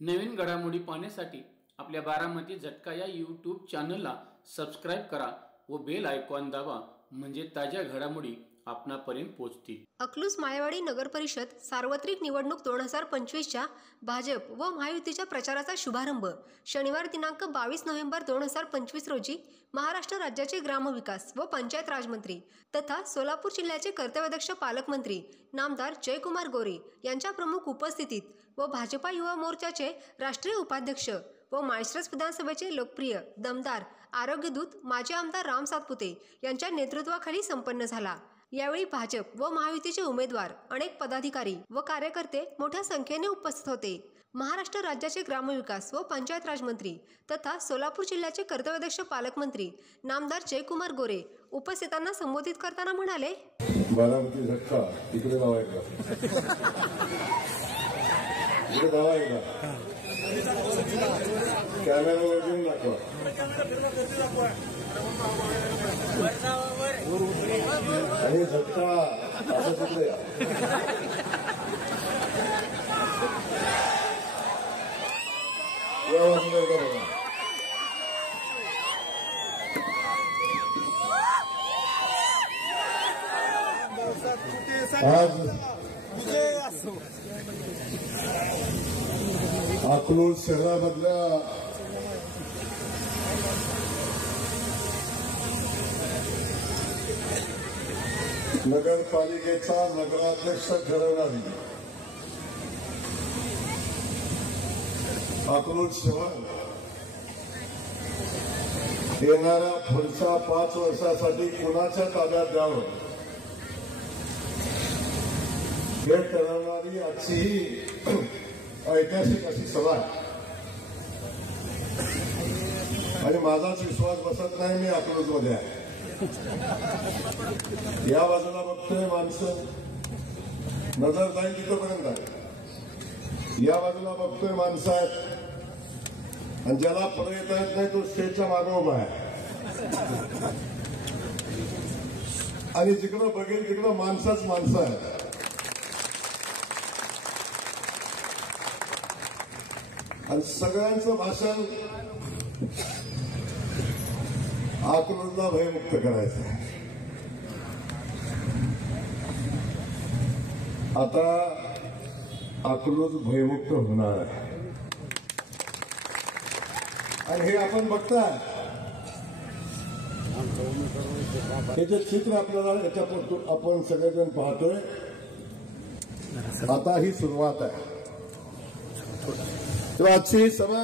नवीन घडामोडी पाहण्यासाठी आपल्या बारामती झटका या यूट्यूब चॅनलला सबस्क्राइब करा व बेल आयकॉन दाबा म्हणजे ताज्या घडामोडी आपणापर्यंत पोहोचतील। अकलूज मायेवाडी नगर परिषद सार्वत्रिक निवडणूक 2025च्या भाजप व महायुतीच्या प्रचाराचा शुभारंभ शनिवार दिनांक 22 नोव्हेंबर 2025 रोजी महाराष्ट्र राज्याचे ग्रामविकास व पंचायत राज मंत्री तथा सोलापूर जिल्ह्याचे कर्तव्यदक्ष पालकमंत्री नामदार जयकुमार गोरे यांच्या प्रमुख उपस्थितीत व भाजपा युवा मोर्चाचे राष्ट्रीय उपाध्यक्ष व माळशिरस विधानसभेचे लोकप्रिय दमदार आरोग्यदूत माजी आमदार राम सातपुते यांच्या नेतृत्वाखाली संपन्न झाला। यावेळी भाजप व महायुतीचे उमेदवार, अनेक पदाधिकारी व कार्यकर्ते मोठ्या संख्येने उपस्थित होते। महाराष्ट्र राज्याचे ग्रामविकास व पंचायत राज मंत्री तथा सोलापूर जिल्ह्याचे कर्तव्यदक्ष पालकमंत्री नामदार जयकुमार गोरे उपस्थितांना संबोधित करताना म्हणाले, बारामती झटका इकडे लावायचा, इकडे लावायचा, कॅमेरावर घेऊन दाखवा आणि झटका असं तिकडे आज अकलूज शहरामधल्या नगरपालिकेचा नगराध्यक्ष ठरवणारी अकलूज शहर येणाऱ्या पुढच्या 5 वर्षासाठी कुणाच्या ताब्यात द्यावं हे ठरवणारी आजची ही ऐतिहासिक अशी सभा आहे। आणि माझाच विश्वास बसत नाही, मी अकलूजमध्ये आहे। या बाजूला बघतोय माणसं, नजर जाईल तिथपर्यंत आहे। या बाजूला बघतोय माणसं आहेत आणि ज्याला पुढे येता येत नाही तो स्टेजच्या मागे उभा आहे आणि जिकडं बघेल तिकडं माणसंच माणसं आहेत। आणि सगळ्यांचं भाषण अकलूजला भयमुक्त करायचं आहे। आता अकलूज भयमुक्त होणार आहे आणि हे आपण बघताय, त्याचे चित्र आपल्याला याच्यापासून आपण सगळेजण पाहतोय। आता ही सुरुवात आहे। तर आजची सभा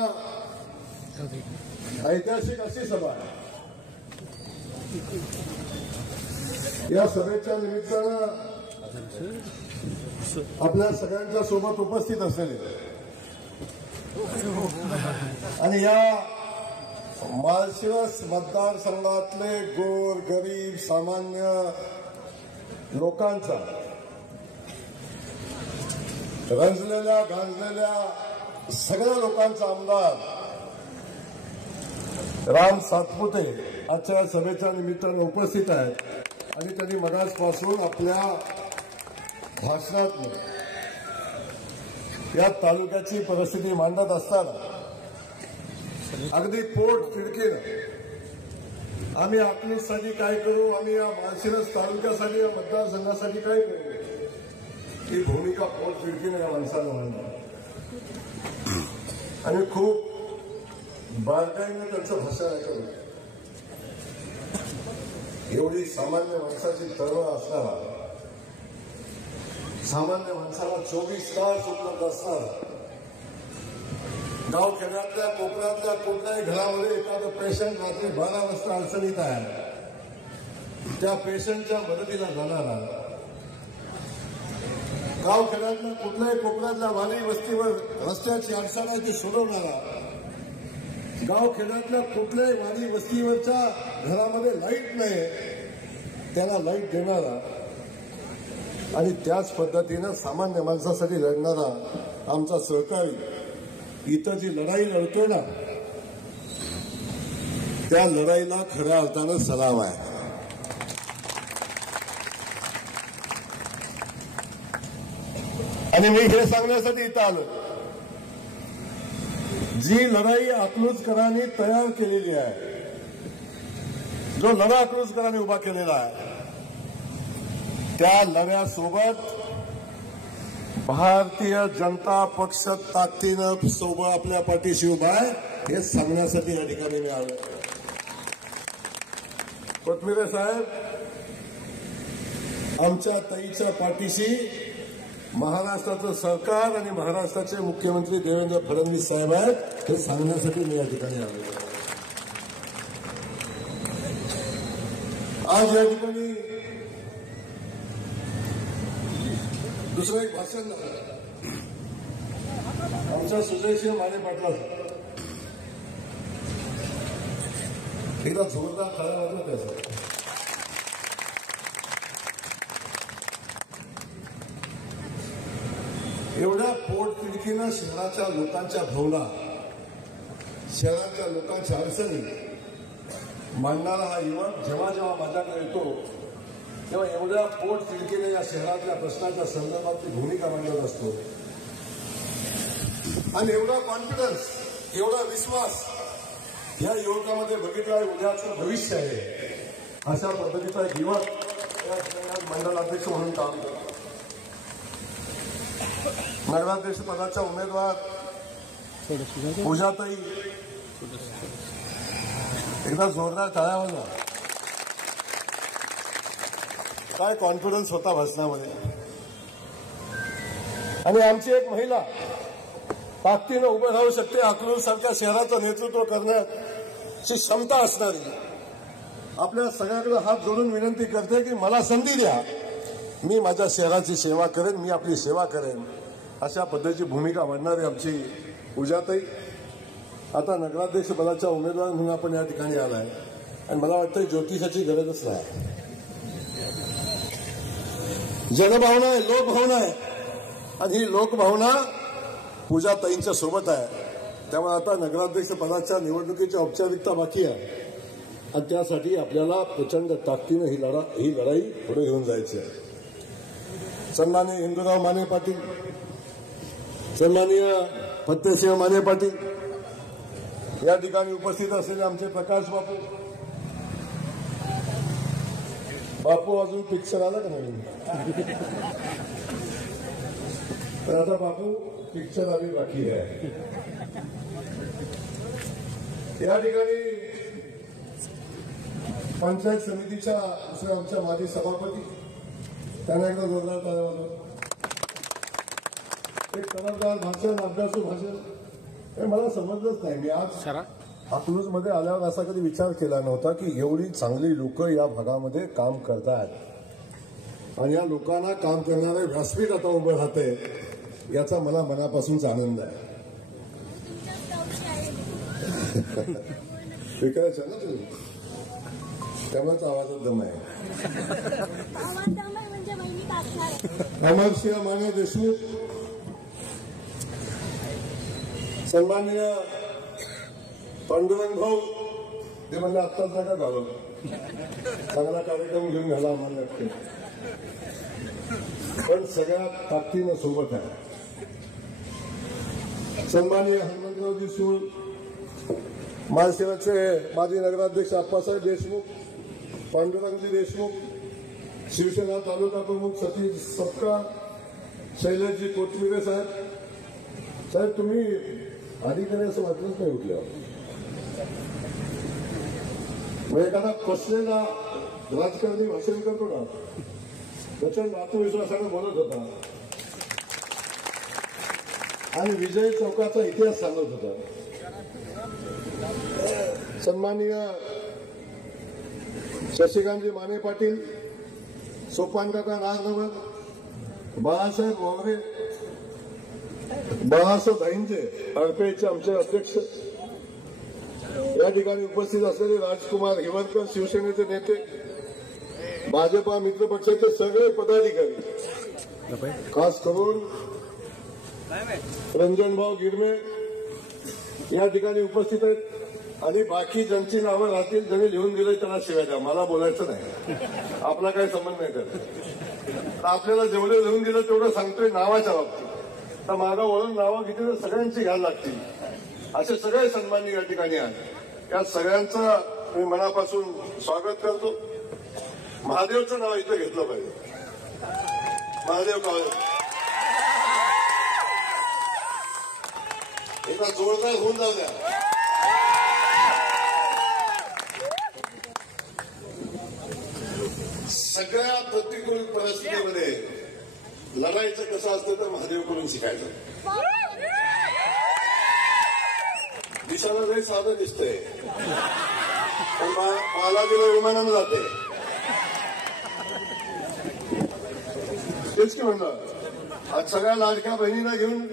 ऐतिहासिक अशी सभा आहे। या सभेच्या निमित्तानं आपल्या सगळ्यांच्या सोबत उपस्थित असलेले आणि या माळशिरस मतदारसंघातले गोर गरीब सामान्य लोकांचा रंजलेल्या गांजलेल्या सगळ्या लोकांचा आमदार राम सातपुते आजच्या सभेच्या निमित्तानं उपस्थित आहेत आणि त्यांनी मगाचपासून आपल्या भाषणात या तालुक्याची परिस्थिती मांडत असताना अगदी पोट तिडकीनं आम्ही अकलूजसाठी काय करू, आम्ही या माळशिरस तालुक्यासाठी या मतदारसंघासाठी काय करू, ही भूमिका पोट तिडकीनं या माणसानं मांडली आणि खूप बारकाईने त्यांचं भाषण ऐकलं। एवढी सामान्य माणसाची तळमळ असणारा, सामान्य माणसाला 24 तास उपलब्ध असणारा, गाव खेड्यातल्या कोकणातल्या कुठल्याही घरामध्ये एखादं पेशंट रात्री 12 वाजता अडचणीत आहे, त्या पेशंटच्या मदतीला जाणारा, गाव खेड्यातल्या कुठल्याही कोकणातल्या वाणी वस्तीवर रस्त्याची अडचण आहे ती सोडवणारा, गाव खेड्यातल्या कुठल्याही वाणी वस्तीवरच्या घरामध्ये लाईट नाही त्याला लाईट देणारा आणि त्याच पद्धतीनं सामान्य माणसासाठी लढणारा आमचा सहकारी इथं जी लढाई लढतोय ना त्या लढाईला खऱ्या अर्थानं सलाम आहे। आणि मी हे सांगण्यासाठी इथं आलो जी लढाई अकलूजकरांनी तयार केलेली आहे, जो लढा अकलूजकरांनी उभा केलेला आहे, त्या लढ्यासोबत भारतीय जनता पक्ष ताकदीनं सोबत आपल्या पाठीशी उभा आहे हे सांगण्यासाठी या ठिकाणी मी आलो. कोथमिरे साहेब, आमच्या ताईच्या पाठीशी महाराष्ट्राचं सरकार आणि महाराष्ट्राचे मुख्यमंत्री देवेंद्र फडणवीस साहेब आहेत हे सांगण्यासाठी मी या ठिकाणी आलो. आज या ठिकाणी दुसरं एक भाषण आमच्या सुजयसिंह माने पाटलाचं, एकदा जोरदार टाळ्या वाजवत त्याचं. एवढ्या पोटतिडकीनं शहराच्या लोकांच्या भावना, शहराच्या लोकांच्या अडचणी मांडणारा हा युवक जेव्हा जेव्हा माझ्याकडे येतो तेव्हा एवढ्या पोटतिडकीने या शहरातल्या प्रश्नाच्या संदर्भातली भूमिका मांडत असतो आणि एवढा कॉन्फिडन्स, एवढा विश्वास या युवकामध्ये बघितला उद्याचं भविष्य आहे. अशा पद्धतीचा एक युवक या मंडलाध्यक्ष म्हणून काम करतो. नगराध्यक्ष पदाच्या उमेदवार पूजाताई, एकदा जोरदार टाळ्या वाजवा. काय कॉन्फिडन्स होता भाषणामध्ये. आणि आमची एक महिला ताकदीनं उभं राहू शकते, अकलूज सारख्या शहराचं नेतृत्व करण्याची क्षमता असणारी, आपल्या सगळ्यांकडे हात जोडून विनंती करते की मला संधी द्या, मी माझ्या शहराची सेवा करेन, मी आपली सेवा करेन. अशा पद्धतीची भूमिका मांडणारी आमची पूजाताई आता नगराध्यक्ष पदाच्या उमेदवार म्हणून आपण या ठिकाणी आलाय आणि मला वाटतं ज्योतिषाची गरजच नाही. जनभावना आहे, लोकभावना आहे आणि ही लोकभावना पूजाताईंच्या सोबत आहे. त्यामुळे आता नगराध्यक्ष पदाच्या निवडणुकीची औपचारिकता बाकी आहे आणि त्यासाठी आपल्याला प्रचंड ताकदीनं ही लढाई पुढे घेऊन जायची आहे. सन्माननीय इंदुराव माने पाटील, सन्माननीय फत्तेसिंह माने पाटील, या ठिकाणी उपस्थित असलेले आमचे प्रकाश बापू अजून पिक्चर आला का नाही? तर आता बापू पिक्चर आली बाकी आहे. या ठिकाणी पंचायत समितीच्या आमच्या माजी सभापती, त्यांना एकदा जोरदार टाळ्या वाजवा. एक तडफदार भाषण, अभ्यासू भाषण, हे मला समजलंच नाही. मी आज अकलूज मध्ये आल्यावर असा कधी विचार केला नव्हता की एवढी चांगली लोक या भागामध्ये काम करतात आणि या लोकांना काम करणारे व्यासपीठ आता उभं राहते, याचा मला मनापासूनच आनंद आहे. विकायचं ना तुम्ही, त्यामुळेच आवाजात दम आहे. अमरसिंह माने देशमुख, सन्माननीय पांडुरंग भाऊ, ते म्हणजे आत्ताच नका घालून, चांगला कार्यक्रम घेऊन घाला आम्हाला वाटते, पण सगळ्या ताकदीनं सोबत आहे. सन्माननीय हनुमंतरावजी सूळ, महाशिवचे माजी नगराध्यक्ष आप्पासाहेब देशमुख, पांडुरंगजी देशमुख, शिवसेना तालुका प्रमुख सतीश सपकाळ, शैलेशजी कोथमिरे साहेब. साहेब तुम्ही अधिकारी असं वाटलंच नाही उठल्यावर. एखादा कसलेला राजकारणी भाषण करतो ना, त्याच्यात आत्मविश्वासाने बोलत होता आणि विजय चौकाचा इतिहास सांगत होता. सन्माननीय शशिकांतजी माने पाटील, सोपानकाका राजनगर, बाळासाहेब वावरे, बाळासाहेब धाईंचे अडपेचे आमचे अध्यक्ष, या ठिकाणी उपस्थित असलेले राजकुमार हिवरकर, शिवसेनेचे नेते, भाजपा मित्रपक्षाचे सगळे पदाधिकारी, खास करून रंजनभाऊ गिरमे या ठिकाणी उपस्थित आहेत आणि बाकी ज्यांची नावं राहतील, ज्यांनी लिहून दिले त्यांना शिवाय द्या, मला बोलायचं नाही, आपला काही संबंध नाही त्याचा. आपल्याला जेवढे लिहून दिलं तेवढं सांगतोय नावाच्या बाबतीत. तर मागं वळून नावं घेतली तर सगळ्यांची घ्यायला लागतील. असे सगळे सन्माननीय या ठिकाणी आहेत. या सगळ्यांचं मी मनापासून स्वागत करतो. महादेवचं नाव इथं घेतलं पाहिजे. महादेव कॉलेज एकदा जोरदार होऊन जाऊ द्या. सगळ्या प्रतिकूल परिस्थितीमध्ये लढायचं कसं असतं तर महादेवकडून शिकायचं. दिसायला लय साधं दिसतंय पण बालाजीला विमानानं जाते. तेच की म्हणलं आज सगळ्या लाडक्या बहिणींना घेऊन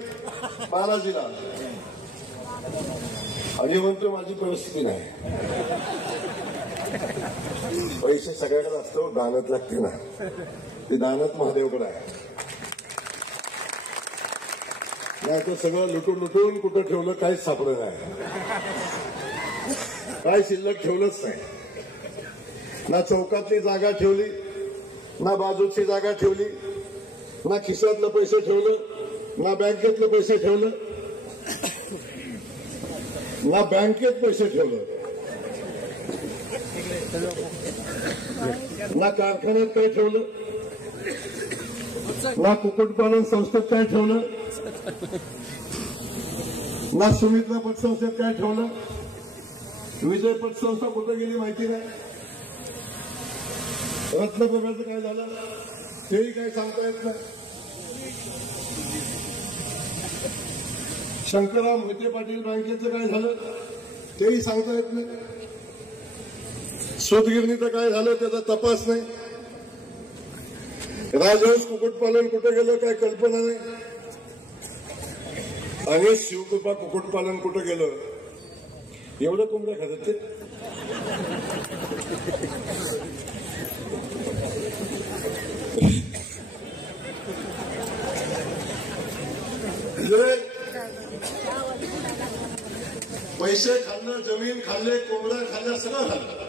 बालाजीला आणि म्हणतो माझी परिस्थिती नाही. पैसे सगळ्याकडे असतो दानत लागते ना. ते दानत महादेवकडे आहे. नाही तर सगळं लुटून लुटून कुठं ठेवलं काहीच सापडलं नाही. काय शिल्लक ठेवलंच नाही. ना चौकातली जागा ठेवली ना बाजूची जागा ठेवली ना खिशातलं पैसे ठेवलं ना बँकेतलं पैसे ठेवलं ना बँकेत पैसे ठेवलं ना कारखान्यात काय ठेवलं ना कुक्कुटपालन संस्थेत काय ठेवलं ना सुमित्रा पतसंस्थेत काय ठेवलं. विजय पतसंस्था कुठं गेली माहिती नाही. रत्नप्रभाचं काय झालं तेही काही सांगता येत नाही. शंकरराव मोहिते पाटील बँकेचं काय झालं तेही सांगता येत नाही. सूतगिरणीचं काय झालं त्याचा तपास नाही. राजहंस कुक्कुटपालन कुठं गेलं काय कल्पना नाही. आणि शिवकृपा कुक्कुटपालन कुठं गेलं एवढं कोंबड्या खातात ते. पैसे खाल्लं जमीन खाल्ले कोंबड्या खाल्ल्या सगळं खाल्लं.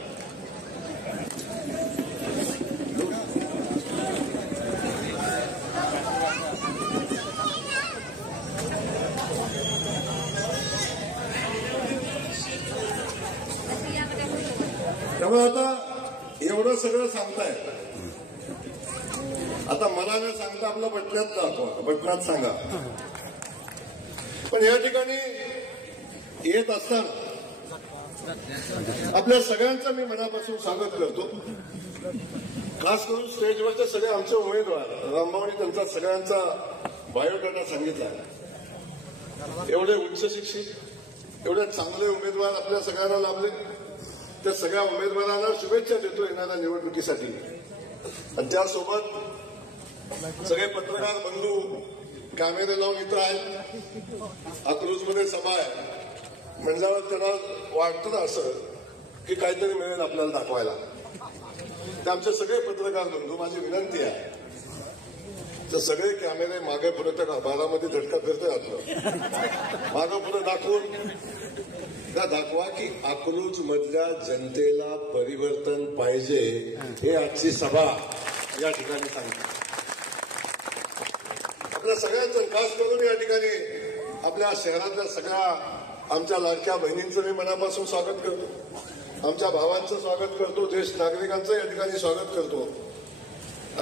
त्यामुळे आता एवढं सगळं सांगताय. आता मला न सांगता आपलं बटण्यात दाखवा बटण्यात सांगा. पण या ठिकाणी येत असताना आपल्या सगळ्यांचं मी मनापासून स्वागत करतो. खास करून स्टेजवरचे सगळे आमचे उमेदवार रामभाऊनी त्यांचा सगळ्यांचा बायोडाटा सांगितला. एवढे उच्च शिक्षित एवढे चांगले उमेदवार आपल्या सगळ्यांना लाभले. त्या सगळ्या उमेदवारांना शुभेच्छा देतो येणाऱ्या निवडणुकीसाठी. आणि त्यासोबत सगळे पत्रकार बंधू कॅमेरे लावून इथं आहेत. अकलूजमध्ये सभा आहे म्हणल्यावर त्यांना वाटतं ना असं की काहीतरी मिळेल आपल्याला दाखवायला. ते आमचे सगळे पत्रकार बंधू माझी विनंती आहे तर सगळे कॅमेरे मागे पुढे तर बारामध्ये झटका फिरतोय आपलं मागं पुढे दाखवून दाखवा की अकलूज मधल्या जनतेला परिवर्तन पाहिजे हे आजची सभा या ठिकाणी सांगते. आपल्या सगळ्यांचं खास करून या ठिकाणी आपल्या शहरातल्या सगळ्या आमच्या लाडक्या बहिणींचं मी मनापासून स्वागत करतो. आमच्या भावांचं स्वागत करतो. ज्येष्ठ नागरिकांचं या ठिकाणी स्वागत करतो.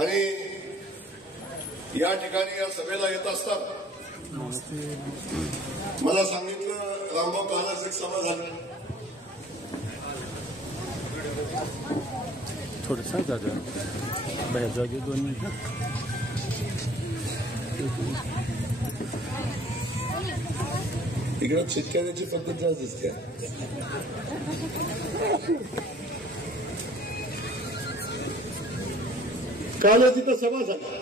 आणि या ठिकाणी या सभेला येत असतात मला सांगितलं रामभाऊ कालच एक सभा झाली. थोडंसं दादा बाहेर जागे 2 मिनिटं. इकडं शेतकऱ्याची पद्धत जास्त दिसते. कालच तिथं सभा झाली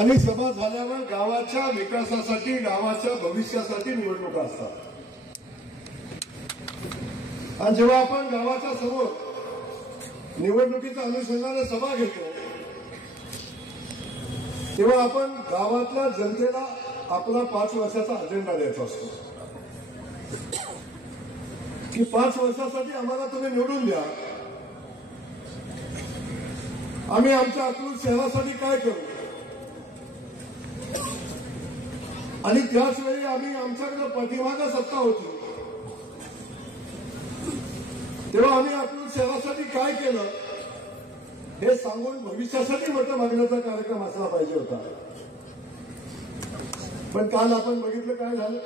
आणि सभा झाल्यावर गावाच्या विकासासाठी गावाच्या भविष्यासाठी निवडणुका असतात. आणि जेव्हा आपण गावाच्या समोर निवडणुकीच्या अनुषंगाने सभा घेतो तेव्हा आपण गावातल्या जनतेला आपला 5 वर्षाचा अजेंडा द्यायचा असतो की 5 वर्षासाठी आम्हाला तुम्ही निवडून द्या. आम्ही आमच्या अकलूज शहरासाठी काय करू. आणि त्याच वेळी आम्ही आमच्याकडे पाठीमागं सत्ता होती तेव्हा आम्ही आपल्या शहरासाठी काय केलं हे सांगून भविष्यासाठी मतं मागण्याचा कार्यक्रम असला पाहिजे होता. पण काल आपण बघितलं काय झालं.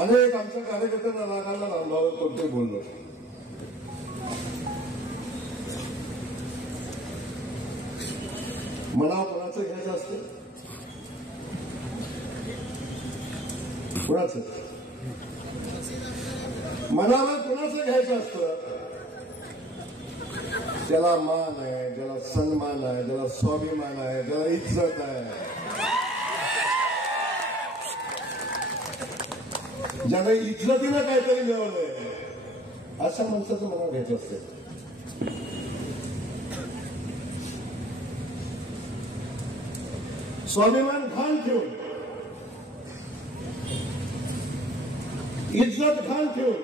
अनेक आमच्या कार्यकर्त्यांना रागाला रामभाऊ कोणते बोललो. मनावर कोणाचं घ्यायचं असतं कोणाचं मनावर कोणाचं घ्यायचं असतं. ज्याला मान आहे ज्याला सन्मान आहे ज्याला स्वाभिमान आहे ज्याला इज्जत आहे ज्याला इज्जतीनं काहीतरी मिळवलंय अशा माणसाचं मनावर घ्यायचं असते. स्वाभिमान घाण ठेवून इज्जत घाण ठेवून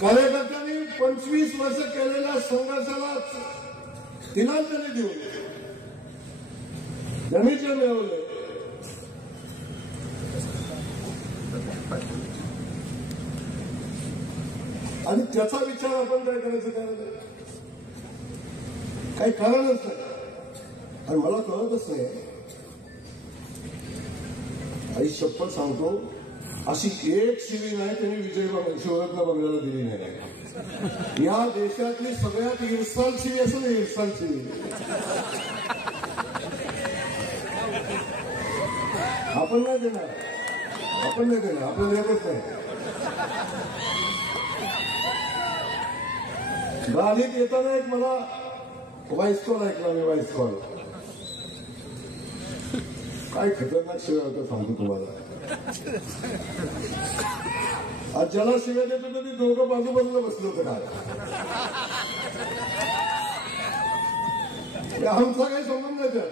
कार्यकर्त्यांनी 25 वर्ष केलेल्या संघर्षाला तिलांजली देऊन त्यांनी जे मिळवले आणि त्याचा विचार आपण काय करायचं काही कारणच नाही. आणि मला कळतच नाही आई शपथ सांगतो अशी एक शिवी नाही त्यांनी शिवरत्न बंगल्याला दिली नाही. या देशातली सगळ्यात इरसाल शिवी असं नाही इरसाल शिवी आपण नाही देणार आपल्याला येतच नाही. गाडीत येताना एक मला व्हॉइस कॉल ऐकला मी व्हॉइस कॉल काय खतरनाक शिव्या होत्या सांगतो तुम्हाला. आज ज्याला शिव्या देत होतं ते दोघं बाजूबाजूला बसलं होतं काय आमचा काही संबंध नाही त्यात.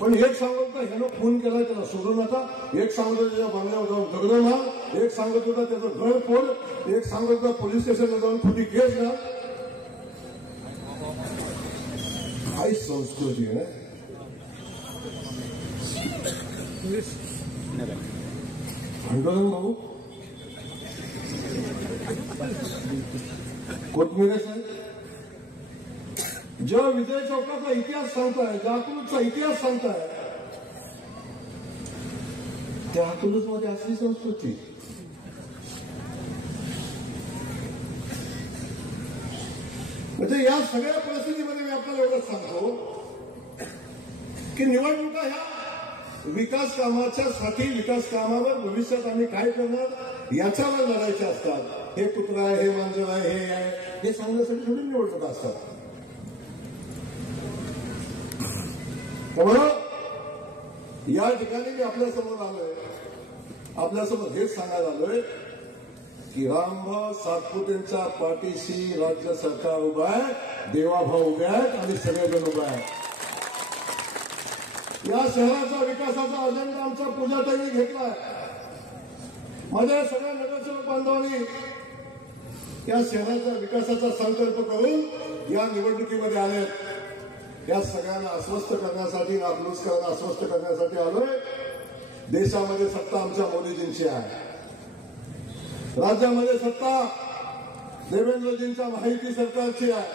पण एक सांगत होता ह्यानं खून केला त्याला सोडू नका. एक सांगत होता त्याच्या बंगल्यावर जाऊन दगड मार. एक सांगत होता त्याचं घर फोड. एक सांगत होता पोलीस स्टेशनला जाऊन खोटी केस घ्या. काही संस्कृती आहे आंदोलन भाऊ कोथमिरे साहेब जेव्हा विजय चौकाचा इतिहास सांगताय जाकुलचा इतिहास सांगताय त्या हाकुलूस मध्ये असली संस्कृती म्हणजे या सगळ्या परिस्थितीमध्ये मी आपल्याला एवढंच सांगतो की निवडणुका ह्या विकास कामाच्यासाठी विकास कामावर भविष्यात आम्ही काय करणार याच्यावर लढायच्या असतात. हे कुत्रा आहे हे मांजर आहे हे आहे हे सांगण्यासाठी थोडी निवडणुका असतात. त्यामुळं या ठिकाणी मी आपल्यासमोर आलोय आपल्यासमोर हेच सांगायला आलोय की रामभाऊ सातपुतेंच्या पाठीशी राज्य सरकार उभं आहे देवाभाऊ उभे आहेत आणि सगळेजण उभे आहेत. या शहराचा विकासाचा अजेंडा आमच्या पूजाताईंनी घेतलाय. माझ्या सगळ्या नगरसेवक बांधवांनी या शहराच्या विकासाचा संकल्प करून या निवडणुकीमध्ये आलेत. या सगळ्यांना अस्वस्थ करण्यासाठी नागलूसकरांना अस्वस्थ करण्यासाठी आलोय. देशामध्ये सत्ता आमच्या मोदीजींची आहे. राज्यामध्ये सत्ता देवेंद्रजींच्या माहिती सरकारची आहे.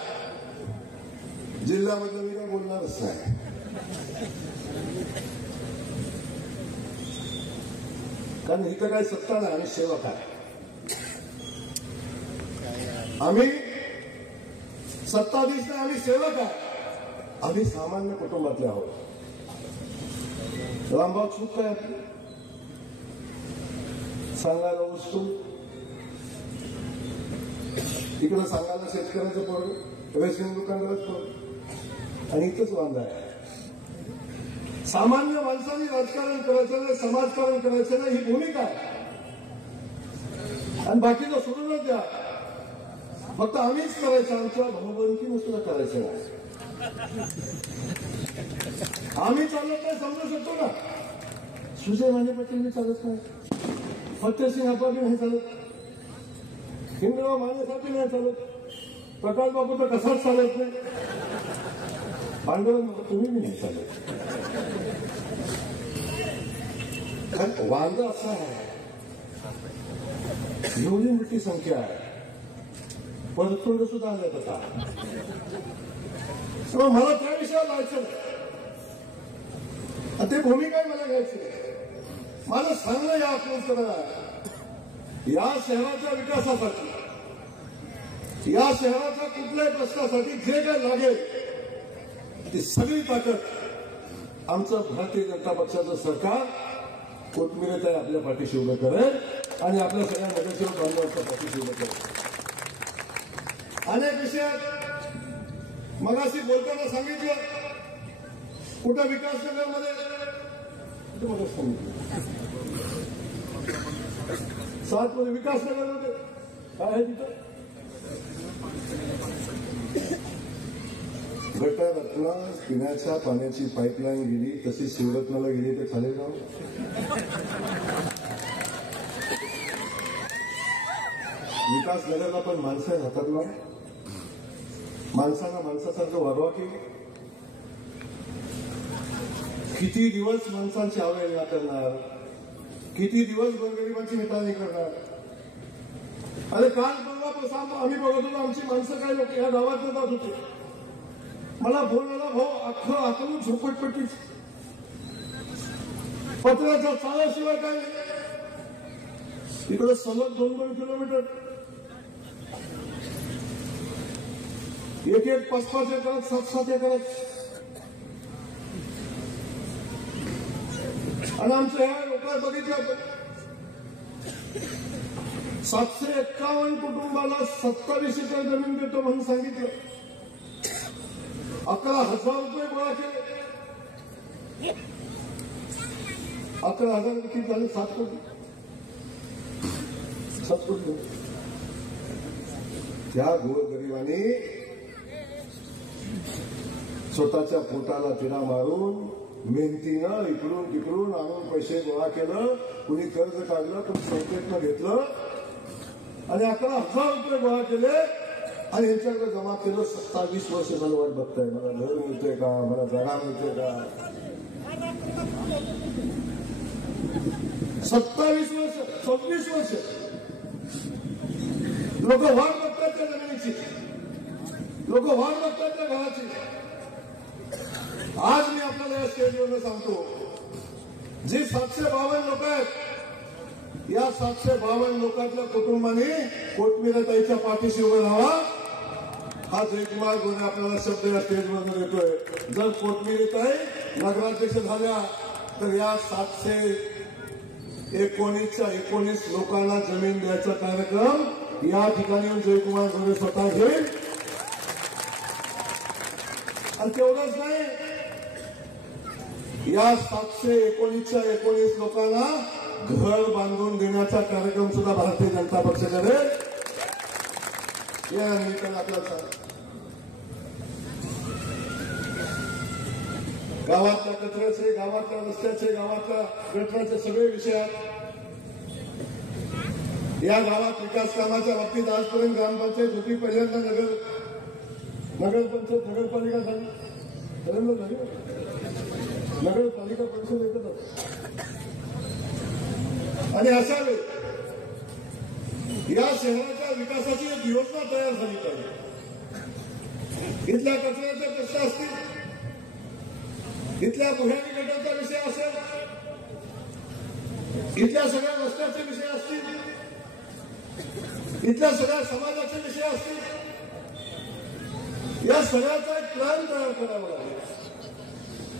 जिल्ह्यामध्ये मी काय बोलणारच नाही. कारण इथं काही सत्ता नाही आम्ही सेवक आहे. आम्ही सत्ताधीश नाही आम्ही सेवक आहे. आम्ही सामान्य कुटुंबातले आहोत. रामभाऊ चूक काय आपली सांगायला वस्तू इकडं सांगायला शेतकऱ्याचं पोरग रेशन दुकानदारच पोरग आणि इथंच वांदा आहे. सामान्य माणसांनी राजकारण करायचं नाही समाजकारण करायचं नाही ही भूमिका आहे. आणि बाकीचं सोडूनच द्या फक्त आम्हीच करायचं आमच्या भाऊबंदीनं सुद्धा करायचं नाही. आम्ही चालत नाही समजू शकतो ना. सुजय माने पाटील चालत नाही. फतेहसिंग अप्पाबी नाही चालत. हिंदराव मानेसाठी नाही चालत. प्रकाश बाबू तर कसाच चालत नाही. पांडुरंग तुम्ही मी नाही चालत. कारण वांदा असा आहे, एवढी मोठी संख्या आहे, परतोड सुद्धा आल्यात आता. मला त्या विषयावर जायचं नाही. ते भूमिका मला घ्यायची. मला सांगणं या आत्महत्या या शहराच्या विकासासाठी, या शहराच्या कुठल्याही प्रश्नासाठी जे काही लागेल ती सगळी ताकद आमचं भारतीय जनता पक्षाचं सरकार कोथमिरेताई आपल्या पाठीशी उभं करेल आणि आपल्या सगळ्या नगरसेवक बांधवांच्या पाठीशी उभं करेल. अनेक विषयात मगाशी बोलताना सांगितलं, कुठं विकासनगरमध्ये सातमध्ये विकासनगरमध्ये काय आहे तिथं गटारत्ना पिण्याच्या पाण्याची पाईपलाईन गेली, तशी शिवरत्नाला गेली ते चालेल ना? विकासनगरला पण माणसं राहतात ना, माणसांना माणसासारखं वागवा की किती दिवस माणसांची अवहेलना करणार, किती दिवस गोरगरिबांची मिटाणी करणार. अरे काल परवा आम्ही बघत होतो, आमची माणसं काय लोक या गावात जात होते. मला फोन आला, भाऊ अख्खं आतून झोपटपट्टी, पत्राच्या चालाशिवाय काय नाही. इकडे सलग 2-2 किलोमीटर, एक 5-5 एकरात, 7-7 एकरात. आणि आमच्या ह्या लोकांना बघितलं 751 कुटुंबाला 27 एकर जमीन देतो म्हणून सांगितलं. 11,000 रुपये गोळा केले. 11,000 किती झाले? 7 कोटी. 7 कोटी. त्या गोरगरिबांनी स्वतःच्या पोटाला तिरा मारून मेहनतीनं इकडून तिकडून आणून पैसे गोळा केलं. कुणी कर्ज काढलं, कुणी संकेतनं घेतलं आणि 11,000 रुपये गोळा केले आणि यांच्याकडे जमा केलं. 27 वर्ष मला वाट बघताय, मला घर मिळतोय का, मला जागा मिळतोय का. 27 वर्ष, 26 वर्ष लोक वाट बघतात त्या जमिनीची, लोक वाट बघतात त्या घराची. आज मी आपल्याला या स्टेजवरून सांगतो, जी 752 लोक आहेत, या 752 लोकांच्या कुटुंबाने कोथमिरेताईच्या पाठीशी उभं राहावा. हा जयकुमार गोरे आपल्याला शब्द या स्टेजवरून देतोय. जर कोथमिरेताई नगराध्यक्ष झाल्या तर या 719 लोकांना जमीन द्यायचा कार्यक्रम या ठिकाणी जयकुमार गोरे स्वतः घेईल. आणि तेवढंच नाही, या 719 लोकांना घर बांधून देण्याचा कार्यक्रम सुद्धा भारतीय जनता पक्ष करेल. या निमित्तानं आपल्याला सांग, गावातल्या कचऱ्याचे, गावातल्या रस्त्याचे, गावातल्या गटराचे सगळे विषय आहेत. या गावात विकास कामाच्या बाबतीत आजपर्यंत ग्रामपंचायत होती, पहिल्यांदा नगरपंचायत, नगरपालिका झाली, नगरपालिका परिषद एकच. आणि अशा वेळी या शहराच्या विकासाची एक योजना तयार झाली पाहिजे. इथल्या कचऱ्याचे प्रश्न असतील, इथल्या बुह्यानी गटाचा विषय असेल, इथल्या सगळ्या रस्त्याचे विषय असतील, इथल्या सगळ्या समाजाचे विषय असतील, या सगळ्याचा एक प्लॅन तयार करावा लागेल.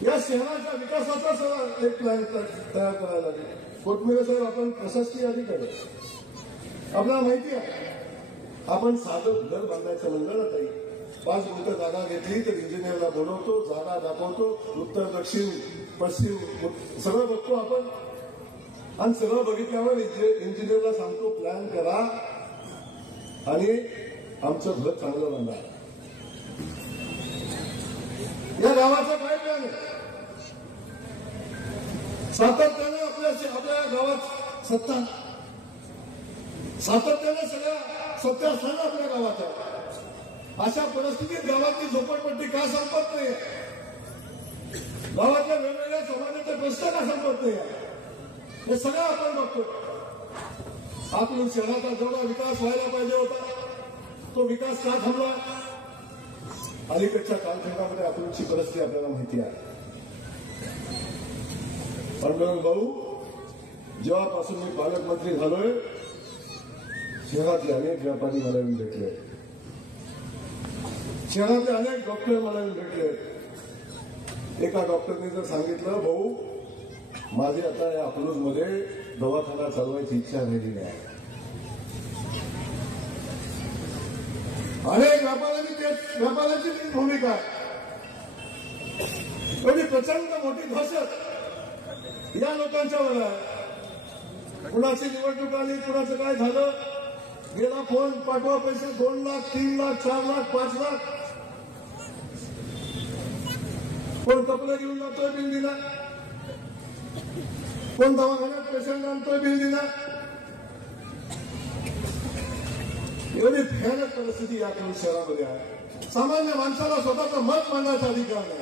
या शहराच्या विकासाचा एक प्लॅन तयार करायला लागेल. कोथमिरे साहेब, आपण प्रशासकीय अधिकारी, आपल्याला माहिती आहे, आपण साधं घर बांधायचं म्हणलं ना ताई, 5 गुंठ जागा घेतली तर इंजिनियरला बोलवतो, जागा दाखवतो, उत्तर दक्षिण पश्चिम सगळं बघतो आपण. आणि सगळं बघितल्यावर इंजिनियरला सांगतो प्लॅन करा आणि आमचं घर चांगलं बांधा. या गावाचा काय प्लॅन आहे? सातत्याने आपल्या गावात सत्ता, सातत्याने सगळ्या सत्ता असताना आपल्या गावात. अशा परिस्थितीत गावातली झोपडपट्टी का संपत नाही? गावातल्या वेगवेगळ्या समाजाचे प्रश्न का संपत नाही हे सगळं आपण बघतो. आपण शहराचा जेवढा विकास व्हायला पाहिजे होता तो विकास का थांबला. अलीकडच्या कालखंडामध्ये आपणची परिस्थिती आपल्याला माहिती आहे. पांडुरंग भाऊ, जेव्हापासून मी पालकमंत्री झालोय शहरातले अनेक व्यापारी मला येऊन भेटले, शहरातले अनेक डॉक्टर मला येऊन भेटले. एका डॉक्टरने जर सांगितलं, भाऊ माझी आता या अकलूजमध्ये दवाखाना चालवायची इच्छा राहिली नाही. अनेक व्यापाऱ्यांची भूमिका आहे. एवढी प्रचंड मोठी दहशत या लोकांच्यावर आहे. कुणाची निवडणूक आली, कुणाचं काय झालं, गेला फोन पाठवा पैसे 2 लाख 3 लाख 4 लाख 5 लाख. कोण कपडे घेऊन जातोय बिल दिला, कोण दवाखान्यात पेशंट आणतोय बिल दिला. एवढी भयानक परिस्थिती या शहरामध्ये आहे. सामान्य माणसाला स्वतःचं मत मांडण्याचा अधिकार नाही.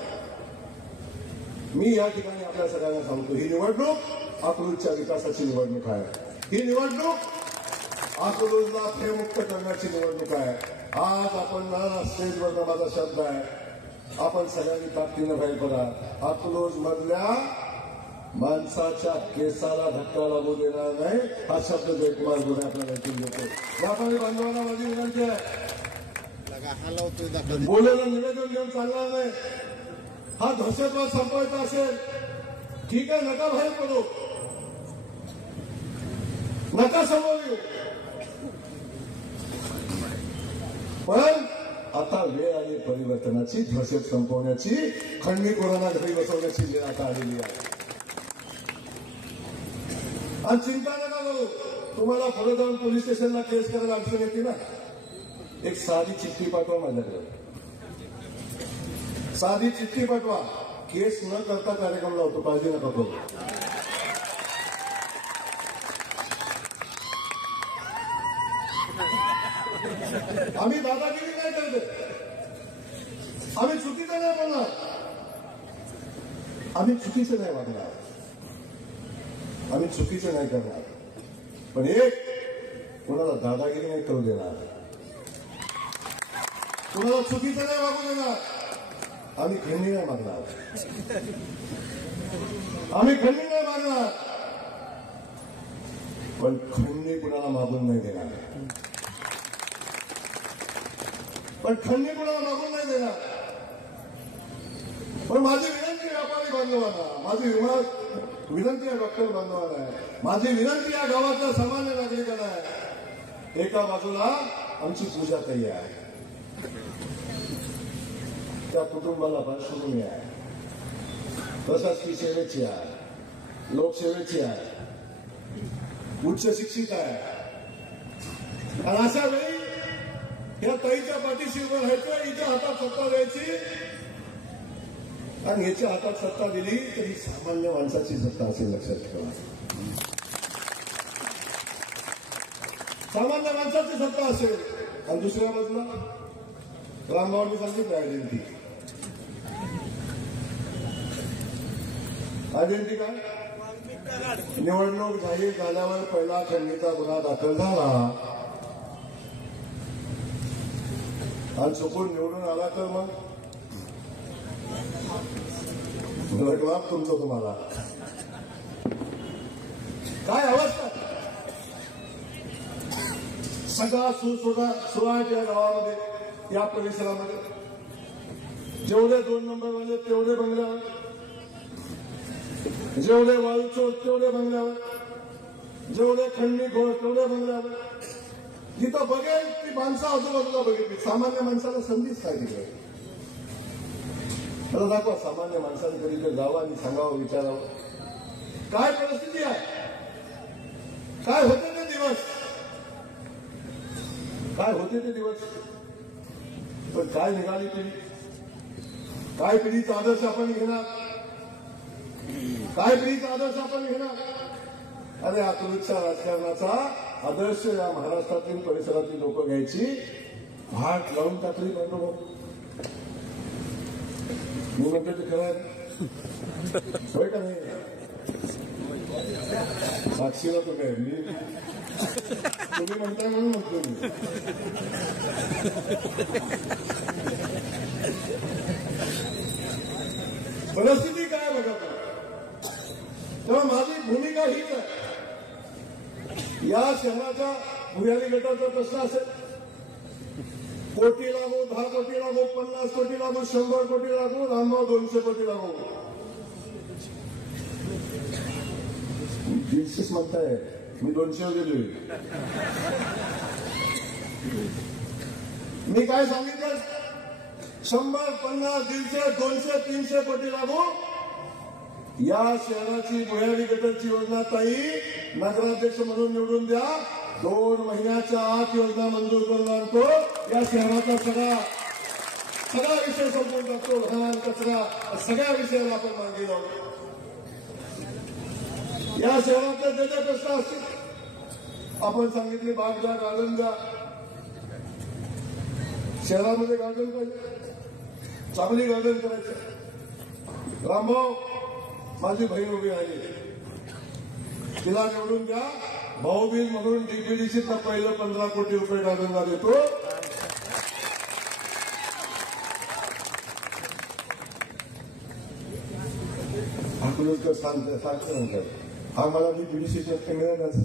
मी या ठिकाणी आपल्या सगळ्यांना सांगतो, ही निवडणूक अकलूजच्या विकासाची निवडणूक आहे. ही निवडणूक अकलूजला भयमुक्त करण्याची निवडणूक आहे. आज आपण स्टेजवर माझा शब्द आहे, आपण सगळ्यांनी ताकदीनं बाहेर पडा. अकलूज मधल्या माणसाच्या केसाला धक्का लागू देणार नाही हा शब्द जयकुमार गोरे आपल्याला ऐकून देतो. व्यापारी बांधवांना माझी विनंती आहे, बोलेलं निवेदन घेऊन चालणार नाही. हा दहशतवाद संपवायचा असेल ठीक आहे, नका बाहेर पडू, नका समोर येऊ, पण आता वेळ आली परिवर्तनाची, दहशत संपवण्याची, खंडणीखोरांना घरी बसवण्याची वेळ आता आलेली आहे. आणि चिंता नका करू, तुम्हाला पुढे जाऊन पोलीस स्टेशनला केस करायला अडचण येते ना, एक साधी चिठ्ठी पाठवा माझ्याकडे, साधी चिठ्ठी पाठवा, केस न करता कार्यक्रम लावतो, काळजी नका करू. आम्ही दादागिरी नाही करत, आम्ही चुकीचं नाही बोलणार, आम्ही चुकीचं नाही वागणार, आम्ही चुकीचं नाही करणार, पण एक कोणाला दादागिरी नाही करू देणार, कोणाला चुकीचं नाही वागू देणार. आम्ही खंडी नाही मागणार, आम्ही खंडी नाही मागणार, पण खंडी कुणाला मागून नाही देणार, पण खंडी कुणाला मागून नाही देणार. पण माझी विनंती व्यापारी बांधवांना, माझी विनंती आहे डॉक्टर बांधवांना आहे, माझी विनंती या गावातल्या सामान्य नागरिकांना आहे. एका बाजूला आमची पूजा ताई आहे, त्या कुटुंबाला पार्श्वभूमी आहे, प्रशासकीय सेवेची आहे, लोकसेवेची आहे, उच्च शिक्षित आहे. आणि अशा वेळी या ताईच्या पाठीशी उभं राहायचं, हिच्या हातात सत्ता द्यायची, आणि याच्या हातात सत्ता दिली तर ही सामान्य माणसाची सत्ता असेल, लक्षात ठेवा. सामान्य माणसाची सत्ता असेल. आणि दुसऱ्या बाजूला रामभाऊंनी सांगितलं आयडेंटिटी, आयडेंटिटी काय, निवडणूक जाहीर झाल्यावर पहिला खंडणीचा गुन्हा दाखल झाला आणि चुकून निवडून आला तर मग लाभ तुमचं तुम्हाला काय अवस्था. सगळा सुराट या गावामध्ये, या परिसरामध्ये, जेवढे 2 नंबरवाले तेवढे बंगल्यावर, जेवढे वाळूचोर तेवढे बंगल्यावर, जेवढे खंडणीखोर तेवढे बंगल्यावर. जिथं बघेल ती माणसं आजूबाजूला बघितली, सामान्य माणसाला संधीच काय तिकडे. मला दाखवा सामान्य माणसाने कधीतरी जावं आणि सांगावं, विचारावं काय परिस्थिती आहे, काय होते ते दिवस, काय होते ते दिवस. पण काय निघाली पिढी, काय पिढीचा आदर्श आपण घेणार, काय पिढीचा आदर्श आपण घेणार. अरे अकलूजच्या राजकारणाचा आदर्श या महाराष्ट्रातील परिसरातील लोक घ्यायची, भाट लावून टाकली पाहिजे. मी म्हणतो ते खरं आहे. होय का नाही? साक्षीला तो काय मी तुम्ही म्हणताय म्हणून म्हणतो मी. परिस्थिती काय बघा, तेव्हा माझी भूमिका हीच आहे. या शहराच्या भुयारी गटाचा प्रश्न असेल, कोटी लागो, 10 कोटी लागो, 50 कोटी लागो, 100 कोटी लागो, रामभाऊ 200 कोटी लागो. 150 म्हणताय, मी 200 दिले. मी काय सांगितलं? 100, 50, 150, 200, 300 कोटी लागो. या शहराची भुयारी गटाची योजना ताई नगराध्यक्ष म्हणून निवडून द्या. 2 महिन्याच्या आत योजना मंजूर करून आणतो. या शहराचा सगळा विषय संपवून टाकतो. लहान कचरा सगळ्या विषयाला आपण मागे जाऊ. या शहरातले जे जे प्रश्न असतील आपण सांगितले, बाग द्या, गार्डन द्या. शहरामध्ये गार्डन पाहिजे, चांगली गार्डन करायचं. रामभाऊ माझी बहीण उभी राहिली, तिला निवडून द्या. भाऊबीज म्हणून डीपीडीसी पहिलं 15 कोटी रुपये गार्डनला देतो. अकलूजकर सांगतो हा मला डीपीडीसीच्या मिळेलच.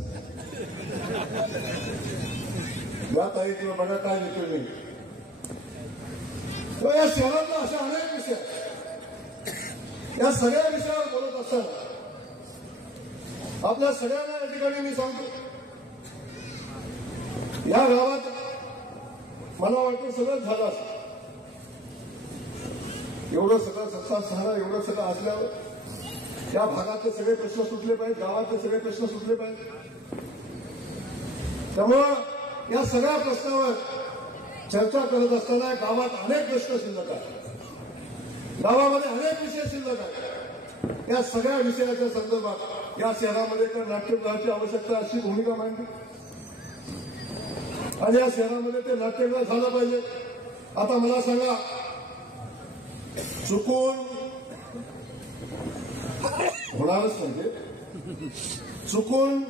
या तारीखला बघा काय देतो मी. या शहरातला अशा अनेक विषय, या सगळ्या विषयावर बोलत असताना आपल्या सगळ्यांना या ठिकाणी मी सांगतो, या गावात मला वाटतं सगळंच झालं असं. एवढं सगळं सत्ता सहारा, एवढं सगळं असल्यावर या भागातले सगळे प्रश्न सुटले पाहिजे, गावातले सगळे प्रश्न सुटले पाहिजे. त्यामुळं या सगळ्या प्रश्नावर चर्चा करत असताना गावात अनेक प्रश्न शिल्लक आहेत, गावामध्ये अनेक विषय शिल्लक आहेत. या सगळ्या विषयाच्या संदर्भात या शहरामध्ये तर नाट्यगृहाची आवश्यकता अशी भूमिका मांडली आणि या शहरामध्ये ते नाट्यगृह झालं पाहिजे. आता मला सांगा, चुकून होणारच म्हणजे चुकून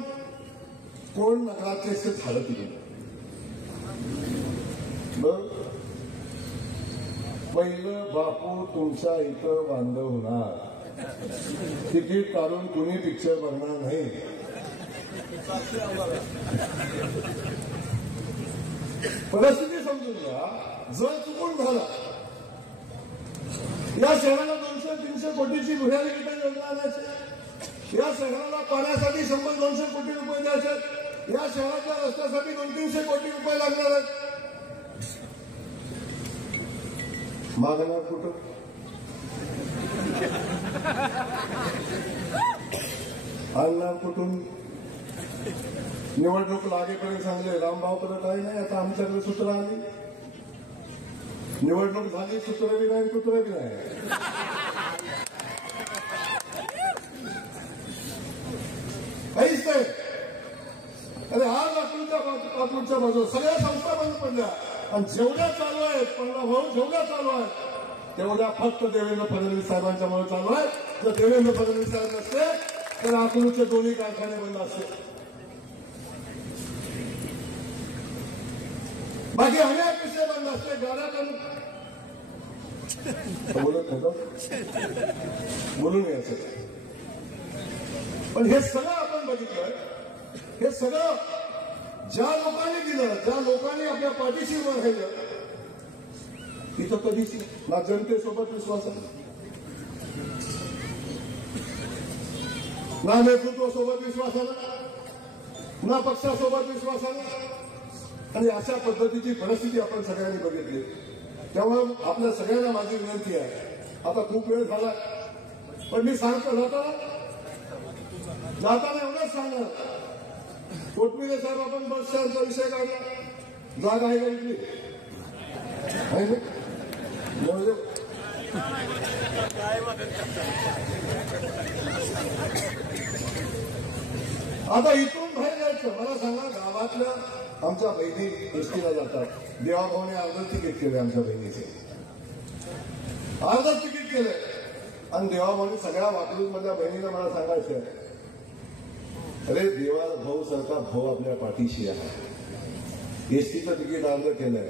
कोण नगराध्यक्ष झालं तिथे पहिलं बापू तुमच्या इथं बांधव होणार, तिकीट काढून कुणी पिक्चर बघणार नाही. परिस्थिती समजून घ्या. जर चुकून झाला, या शहराला 200-300 कोटीची भुयारी गट योजना आणायची, या शहराला पाण्यासाठी 100-200 कोटी रुपये द्यायचे, या शहराच्या रस्त्यासाठी 200-300 कोटी रुपये लागणार आहेत. मागणार कुठं? आणणार कुठून? निवडणूक लागेपर्यंत सांगले रामभाऊकडे काही नाही, आता आमच्याकडे सूत्र आली. निवडणूक झाली, सूत्र बी नाही, कुत्र बी नाही. काहीच नाही. अरे आज अकलूजच्या बाजूला सगळ्या संस्था बंद पडल्या आणि जेवढ्या चालू आहेत, पन्ना भाऊ जेवढ्या चालू आहेत तेवढ्या फक्त देवेंद्र फडणवीस साहेबांच्यामुळे चालू आहे. जर देवेंद्र फडणवीस साहेब नसते तर अकलूजचे दोन्ही कारखाने बंद असते. बाकी अनेक विषय बंद असते. गाड्या बंद बोलत नव्हतं, बोलून यायचं. पण हे सगळं आपण बघितलं, हे सगळं ज्या लोकांनी दिलं, ज्या लोकांनी आपल्या पाठीशी उभं राहिलं, तिथं कधीच ना जनतेसोबत विश्वास आहे, ना नेतृत्वासोबत विश्वास आला, ना पक्षासोबत विश्वास आला. आणि अशा पद्धतीची परिस्थिती आपण सगळ्यांनी बघितली. त्यामुळे आपल्या सगळ्यांना माझी विनंती आहे, आता खूप वेळ झाला, पण मी सांगतो जाताना एवढंच सांगणार, कोटमिरे साहेब आपण बस स्टँडचा विषय काढला, जागा आहे का इथली? आता इथून बाहेर जायचं. मला सांगा, गावातल्या आमच्या बहिणी एसटीला जातात, देवाभाऊने अर्ध तिकीट केले, आमच्या बहिणीचे अर्ध तिकीट केलंय. आणि देवाभाऊनी सगळ्या वाकलूज मधल्या बहिणीला मला सांगायचं आहे, अरे देवा भाऊ सारखा भाऊ आपल्या पाठीशी आहे. एसटीचं तिकीट अर्ज केलंय,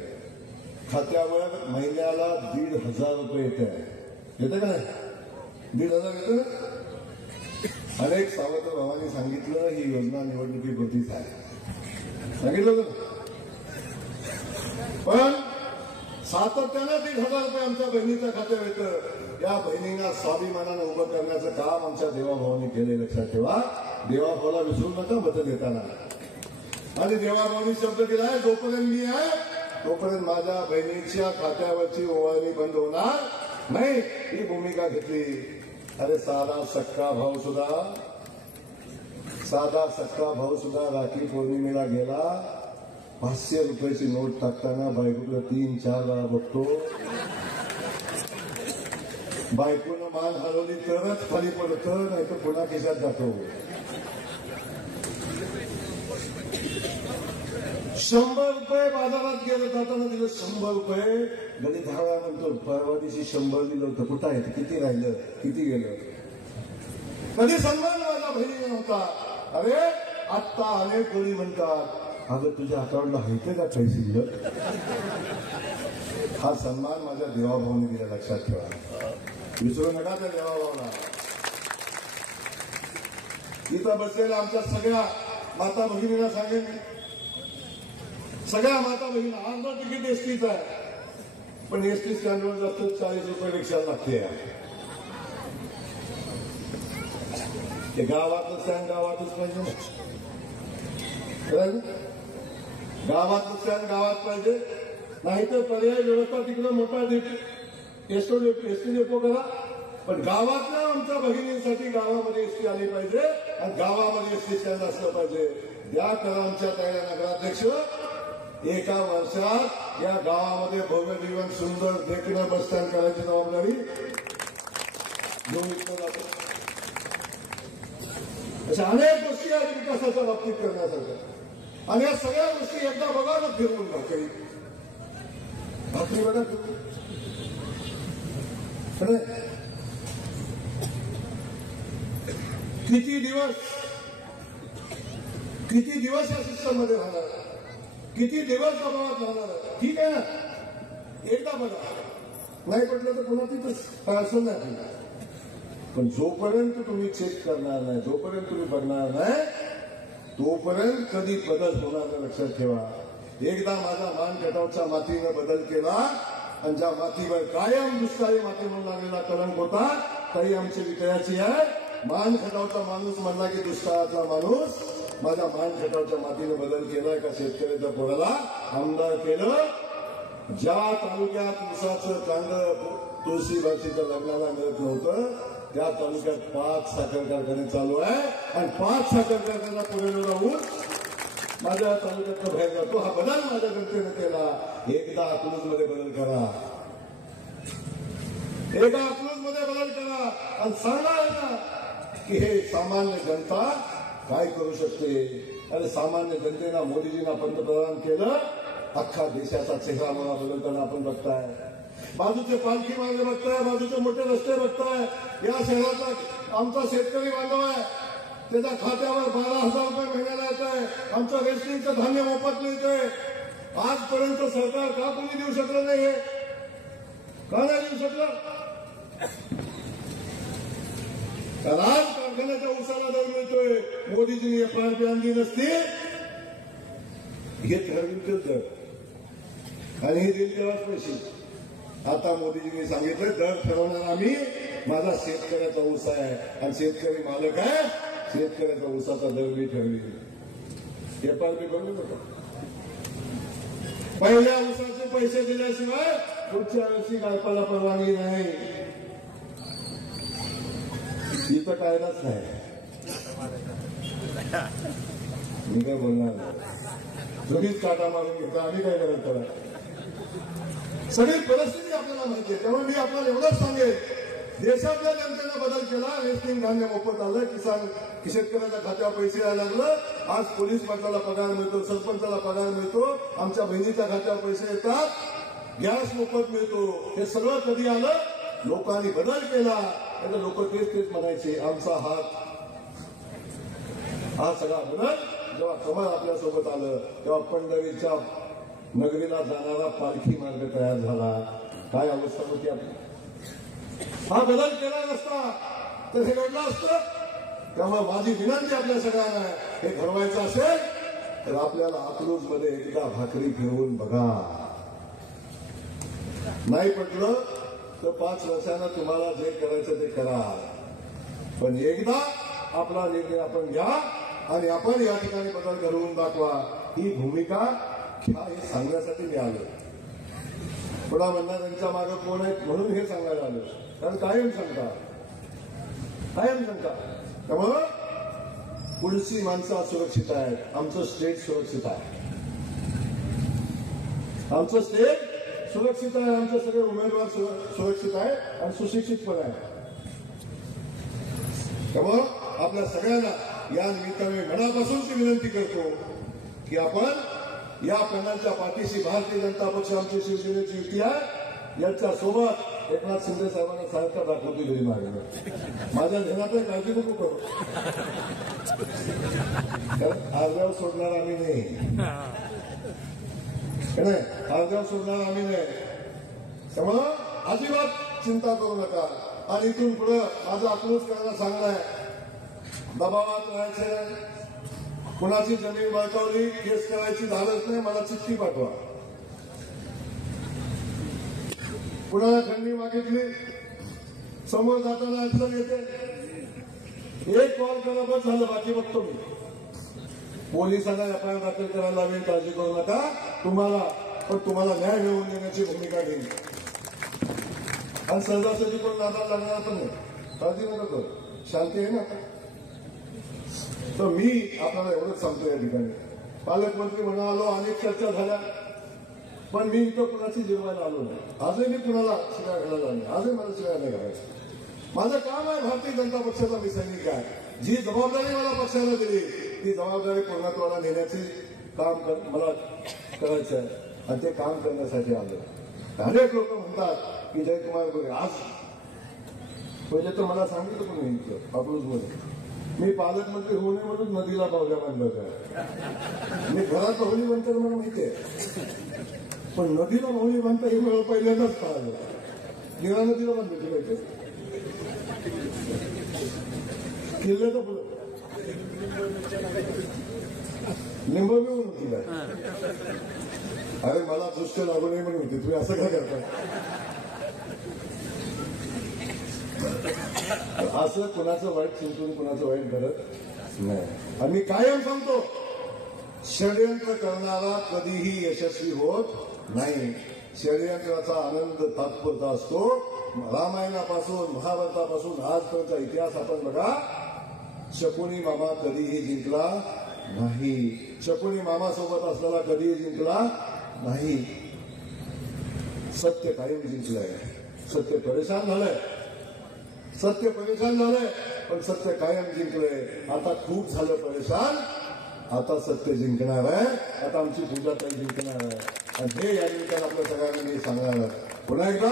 खात्यावर महिन्याला 1,500 रुपये येते का नाही? 1,500 येतं ना. अनेक सावत्र भावांनी सांगितलं ही योजना निवडणुकीपुरतीच आहे, सांगितलं होतं. पण सातत्यानं 1,500 रुपये आमच्या बहिणीच्या खात्यावर येतं. या बहिणींना स्वाभिमानानं उभं करण्याचं काम आमच्या देवाभावांनी केले, लक्षात ठेवा. देवाभावाला विसरू नका मतं देताना. आणि देवाभावांनी शब्द दिलाय, जोपर्यंत मी आहे तोपर्यंत माझ्या बहिणीच्या खात्यावरची ओवाळणी बंद होणार नाही, ही भूमिका घेतली. अरे साधा सक्का भाऊ सुद्धा राखी पौर्णिमेला गेला, 500 रुपयाची नोट टाकताना बायकोला 3-4 वेळा बघतो. बायकोनं मान हलवली तरच खाली पडतं, नाही तर पुन्हा खिशात जातो. 100 रुपये बाजारात गेलं जाताना दिलं, 100 रुपये गणी 10 वेळा म्हणतो. परवा दिवशी 100 दिलं होतं, कुठं आहे, किती राहिलं, किती गेलं. कधी सन्मान माझ्या बहिणीने नव्हता. अरे आत्ता अनेक कोणी म्हणतात, अगं तुझ्या अकाउंटला हायते का पैसे. हा सन्मान माझ्या देवाभावाने दिला, लक्षात ठेवा. विसरू नका त्या देवाभावाला. इथं बसलेल्या आमच्या सगळ्या माता भगिनींना सांगेन, सगळ्या माता भगिनी, अर्ध तिकीट एसटीचं आहे, पण एसटी स्टँडवर जास्त 40 रुपये रिक्षा लागते. गावातलं स्टँड गावातच पाहिजे ना, गावातलं स्टँड गावात पाहिजे. नाहीतर पर्याय व्यवस्था तिकडे मोठा एसटी डेपो करा, पण गावातल्या आमच्या भगिनींसाठी गावामध्ये एसटी आली पाहिजे आणि गावामध्ये एसटी स्टँड असलं पाहिजे. द्या करा आमच्या ताईला नगराध्यक्ष. एका वर्षात या गावामध्ये भव्य जीवन सुंदर देखणं बस स्टँड करायची जबाबदारी घेऊन इथं जातो. अशा अनेक गोष्टी आहेत विकासाच्या बाबतीत करण्यासारख्या. आणि या सगळ्या गोष्टी एकदा बघा ना फिरवून भाकरी बघा किती दिवस या सिस्टममध्ये राहणार, किती दिवस दबावात राहणार. ठीक आहे ना, एकदा बघा, नाही पटलं तर पुन्हा तिथंच असं नाही. पण जोपर्यंत तुम्ही चेक करणार नाही, जोपर्यंत तुम्ही बघणार नाही, तोपर्यंत कधी बदल होणार नाही, लक्षात ठेवा. एकदा माझा मान खटावच्या मातीनं बदल केला आणि ज्या मातीवर कायम दुष्काळी माती म्हणून लागलेला कलंक होता, तरी आमची विजयाची आहे. मान खटावचा माणूस म्हणला की दुष्काळातला माणूस, माझ्या मान खटावच्या मातीनं बदल केलाय का शेतकऱ्याच्या पोराला आमदार केलं. ज्या तालुक्यात ऊसाचं कांड तुळशीबाईच्या लग्नाला मिळत नव्हतं, त्या तालुक्यात 5 साखर कारखाने चालू आहे आणि 5 साखर कारखाना पुढे ऊस माझ्या तालुक्यातला बाहेर जातो. हा बदल माझ्या जनतेनं केला. एकदा अकलूजमध्ये बदल करा, एका अकलूजमध्ये बदल करा आणि सांगा ना की हे सामान्य जनता काय करू शकते. आणि सामान्य जनतेला मोदीजींना पंतप्रधान केलं, अख्खा देशाचा चेहरा मला बदलताना आपण बघताय. बाजूचे पालखी मार्ग बघताय, बाजूचे मोठे रस्ते बघताय. या शहराचा आमचा शेतकरी बांधव आहे, त्याच्या खात्यावर 12,000 रुपये महिन्याला येत आहे. आमचं रेशनिंगचं धान्य मोफत मिळतंय. आजपर्यंत सरकार का कोणी देऊ शकलं नाही, हे का नाही देऊ शकलं. कारण आज कारखान्याच्या ऊसाला दर मिळतोय. मोदीजींनी FRP आणली नसती, हे ठरविल दर आणि हे देईल तेव्हाच पैसे. आता मोदीजींनी सांगितलं दर ठरवणार आम्ही, माझा शेतकऱ्याचा ऊस आहे आणि शेतकरी मालक आहे, शेतकऱ्याचा ऊसाचा दर मी ठरवेल. FRP बंद होता. पहिल्या ऊसाचे पैसे दिल्याशिवाय पुढच्या वर्षी काढपाला परवानगी नाही. इथं कायदाच नाही. मी काय बोलणार नाही, तुम्हीच काटा मारून घेता, आम्ही काय करत करा. सगळी परिस्थिती आपल्याला माहिती आहे. त्यामुळे मी आपल्याला एवढंच सांगेन, देशातल्या जनतेनं बदल केला. रेशनिंग धान्य मोफत आलं, शेतकऱ्याच्या खात्यावर पैसे यायला लागलं. आज पोलीस पाटलाला पगार मिळतो, सरपंचाला पगार मिळतो, आमच्या बहिणीच्या खात्यावर पैसे येतात, गॅस मोफत मिळतो. हे सगळं कधी आलं, लोकांनी बदल केला तर लोक तेच म्हणायचे आमचा हात हा सगळा बदल जेव्हा कमळ आपल्या सोबत आलं तेव्हा पंढरीच्या नगरीला जाणारा पालखी मार्ग तयार झाला. काय अवस्था होती आपली? हा बदल केला नसता तर हे घडलं असतं. त्यामुळे माझी विनंती आपल्या सगळ्यांना हे घडवायचं असेल तर आपल्याला अकलूज मध्ये एकदा भाकरी फिरवून बघा. नाही पटलं तर 5 वर्षांना तुम्हाला जे करायचं ते करा, पण एकदा आपला निर्णय आपण घ्या आणि आपण या ठिकाणी बदल घडवून दाखवा. ही भूमिका हे सांगण्यासाठी मी आलो. पुन्हा म्हणणार त्यांच्या मागे कोण आहेत म्हणून हे सांगायला आलो, कारण कायम शंका. त्यामुळं पुढची माणसं सुरक्षित आहेत, आमचं स्टेट सुरक्षित आहे, आमचं स्टेट सुरक्षित आहे, आमचे सगळे उमेदवार सुरक्षित आहे आणि सुशिक्षित पण आहे. त्यामुळं आपल्या सगळ्यांना या निमित्ताने मनापासूनची विनंती करतो की आपण या पॅनलच्या पाठीशी भारतीय जनता पक्ष आमची शिवसेनेची युती आहे, यांच्या सोबत एकनाथ शिंदे साहेबांना सारखा दाखवती घरी मागे. माझ्या ध्यानात काळजी नको करू, कारण अर्ध्यावर सोडणार आम्ही नाही, अर्ध्यावर सोडणार आम्ही नाही. त्यामुळं अजिबात चिंता करू नका. आणि इथून पुढे माझं अकलूज करायला सांगणं आहे, दबावात राहायचं, कुणाची जमीन बळकावली केस करायची धाडस नाही, मला चिठ्ठी पाठवा. कुणाला खंडणी मागितली, समोर जाताना अडचण येते, एक कॉल करा बस झालं, बाकी बघतो मी. पोलिसांना एफआयआर दाखल करायला लावेल, काळजी करू नका. तुम्हाला न्याय मिळवून देण्याची भूमिका घेईन आणि सहजासहजी कोण नादाला लागणार पण नाही, काळजी नका करू. शांती आहे ना. तर मी आपल्याला एवढंच सांगतो या ठिकाणी, पालकमंत्री म्हणून आलो, अनेक चर्चा झाल्या, पण मी इथं कुणाची जिरवायला आलो नाही. आजही मी कुणाला शिव्या घालायला नाही, आजही मला शिव्या नाही घालायचं. माझं काम आहे, भारतीय जनता पक्षाचा मी सैनिक आहे. जी जबाबदारी मला पक्षाला दिली ती जबाबदारी पूर्णत्वाला नेण्याचे काम मला करायचं आहे आणि ते काम करण्यासाठी आलं. अनेक लोक म्हणतात की जयकुमार गोरे, आज पहिले तर मला सांगितलं पण नाही इथलं अकलूजमध्ये मी पालकमंत्री होऊ नये म्हणून नदीला पावल्या बांधलं काय. मी घरात होळी बांधतो मला माहिती आहे, पण नदीला होळी बांधता हे मला पहिल्यांदाच कळालं. निळा नदीला बांधली पाहिजे किल्ल्याचं पुढं लिंब मिळून होती काय. अरे मला दृष्ट लागू नये म्हणून होती, तुम्ही असं काय करता. असं कुणाचं वाईट चिंतून कुणाचं वाईट करत नाही. आणि मी कायम सांगतो, षडयंत्र करणारा कधीही यशस्वी होत नाही. षडयंत्राचा आनंद तात्पुरता असतो. रामायणापासून महाभारतापासून आजपर्यंतचा इतिहास आपण बघा, शकुनी मामा कधीही जिंकला नाही. शकुनी मामा सोबत असलेला कधीही जिंकला नाही. सत्य कायम जिंकलंय. सत्य परेशान झालंय, पण सत्य कायम जिंकलंय. आता खूप झालं परेशान, आता सत्य जिंकणार आहे. आता आमची पूजा ताई जिंकणार आहे आणि हे या निमित्तानं आपल्या सगळ्यांना मी सांगणार आहे. पुन्हा एकदा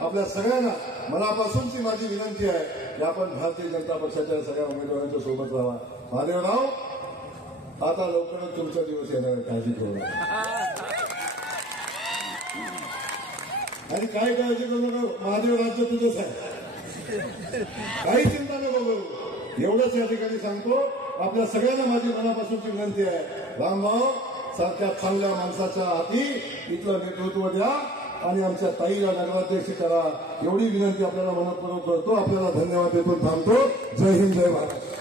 आपल्या सगळ्यांना मनापासूनची माझी विनंती आहे की आपण भारतीय जनता पक्षाच्या सगळ्या उमेदवारांच्या सोबत राहा. महादेवराव, आता लवकरच तुमचा दिवस येणार, काळजी करू नका. आणि काय काळजी करू नका, महादेव राज्य तुझंच आहे, काही चिंता नको करू. एवढंच या ठिकाणी सांगतो. आपल्या सगळ्यांना माझी मनापासूनची विनंती आहे, रामभाऊ सारख्या चांगल्या माणसाच्या हाती इथलं नेतृत्व द्या आणि आमच्या ताईला नगराध्यक्ष करा, एवढी विनंती आपल्याला मनपूर्वक करतो. आपल्याला धन्यवाद देतो, थांबतो. जय हिंद, जय महाराष्ट्र.